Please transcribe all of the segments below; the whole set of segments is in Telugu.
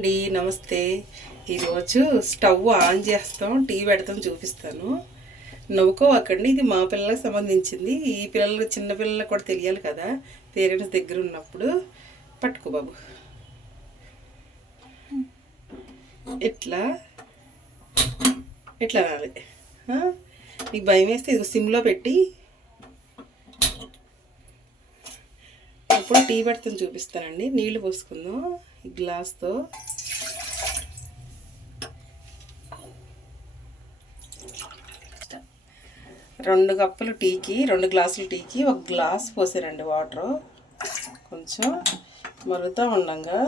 అండి నమస్తే. ఈరోజు స్టవ్ ఆన్ చేస్తాం, టీ పెడతాం, చూపిస్తాను. నవ్వుకోవకండి, ఇది మా పిల్లలకు సంబంధించింది. ఈ పిల్లలు చిన్న పిల్లలకు కూడా తెలియాలి కదా, పేరెంట్స్ దగ్గర ఉన్నప్పుడు. పట్టుకో బాబు, ఇట్లా ఇట్లా అనాలి. మీకు భయం వేస్తే ఇది సిమ్లో పెట్టి అప్పుడు టీ పెడతాం చూపిస్తానండి. నీళ్లు పోసుకుందాం ఈ గ్లాస్తో. రెండు కప్పులు టీకి, 2 గ్లాసులు టీకి 1 గ్లాస్ పోసారండి వాటరు. కొంచెం మరుగుతూ ఉండంగా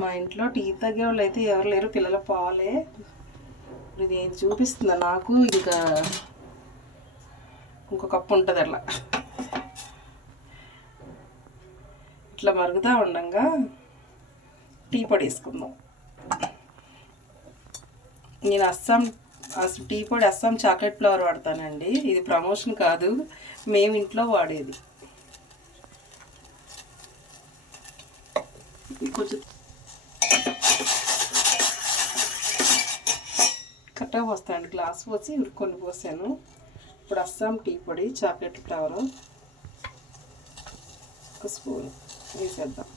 మా ఇంట్లో టీ తాగే వాళ్ళు అయితే ఎవరు లేరు, పిల్లల పాలే. ఇది ఏది చూపిస్తుందా నాకు, ఇంకా ఇంకో కప్పు ఉంటుంది అట్లా. ఇట్లా మరుగుతూ ఉండంగా టీ పొడి వేసుకుందాం. నేను టీ పొడి అస్సాం చాక్లెట్ ఫ్లేవర్ వాడతానండి. ఇది ప్రమోషన్ కాదు, మేము ఇంట్లో వాడేది. కొంచెం కట్టగా పోస్తానండి, గ్లాస్ పోసి కొన్ని పోసాను. ఇప్పుడు అస్సాం టీ పొడి చాక్లెట్ ఫ్లేవరు 1 స్పూన్ వేసేద్దాం.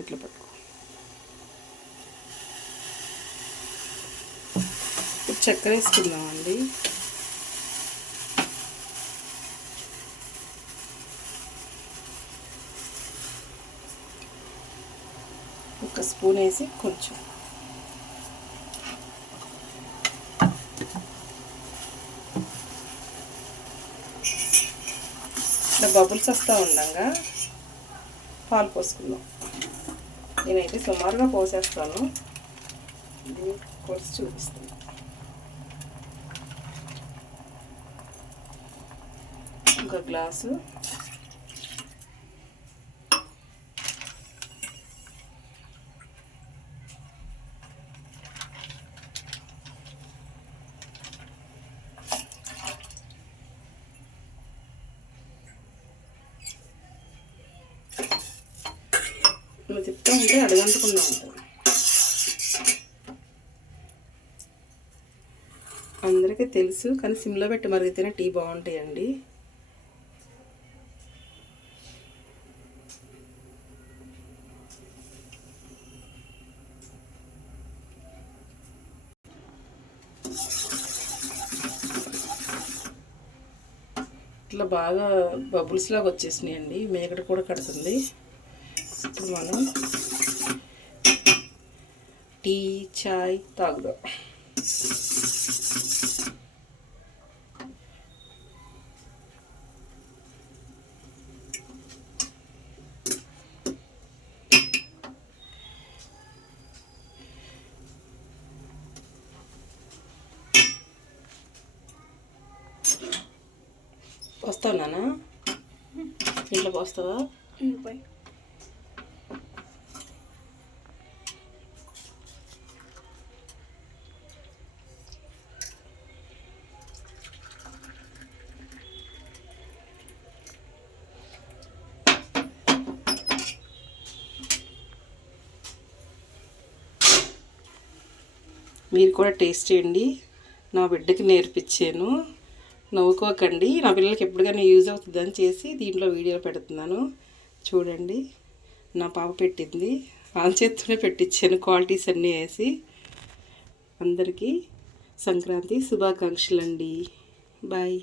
ఇట్లా పట్టుకో. చక్కెర వేసుకుందామండి. ఒక స్పూన్ వేసి కొంచెం ఇట్లా బబుల్స్ వస్తూ ఉండగా పాలు పోసుకుందాం. నేనైతే సుమారుగా పోసేస్తాను, కొలిసి చూపిస్తాను. ఒక గ్లాసు తిప్పుతూ ఉంటే అడగంటకుండా ఉంటుంది. అందరికీ తెలుసు, కానీ సిమ్లో పెట్టి మరిగితేనే టీ బాగుంటాయండి. ఇట్లా బాగా బబుల్స్ లాగా వచ్చేసినాయండి, మేకడ కూడా కడుతుంది. ఇప్పుడు మనం టీ చాయ్ తాగుదాం. పోస్తావునా, ఇంట్లో పోస్తావా? మీరు కూడా టేస్ట్ చేయండి, నా బిడ్డకి నేర్పించాను. నవ్వుకోకండి, నా పిల్లలకి ఎప్పటికైనా యూజ్ అవుతుందని చేసి దీంట్లో వీడియో పెడుతున్నాను. చూడండి, నా పాప పెట్టింది, ఆన్ చేత్తోనే పెట్టించాను, క్వాలిటీస్ అన్నీ వేసి. అందరికీ సంక్రాంతి శుభాకాంక్షలు అండి. బాయ్.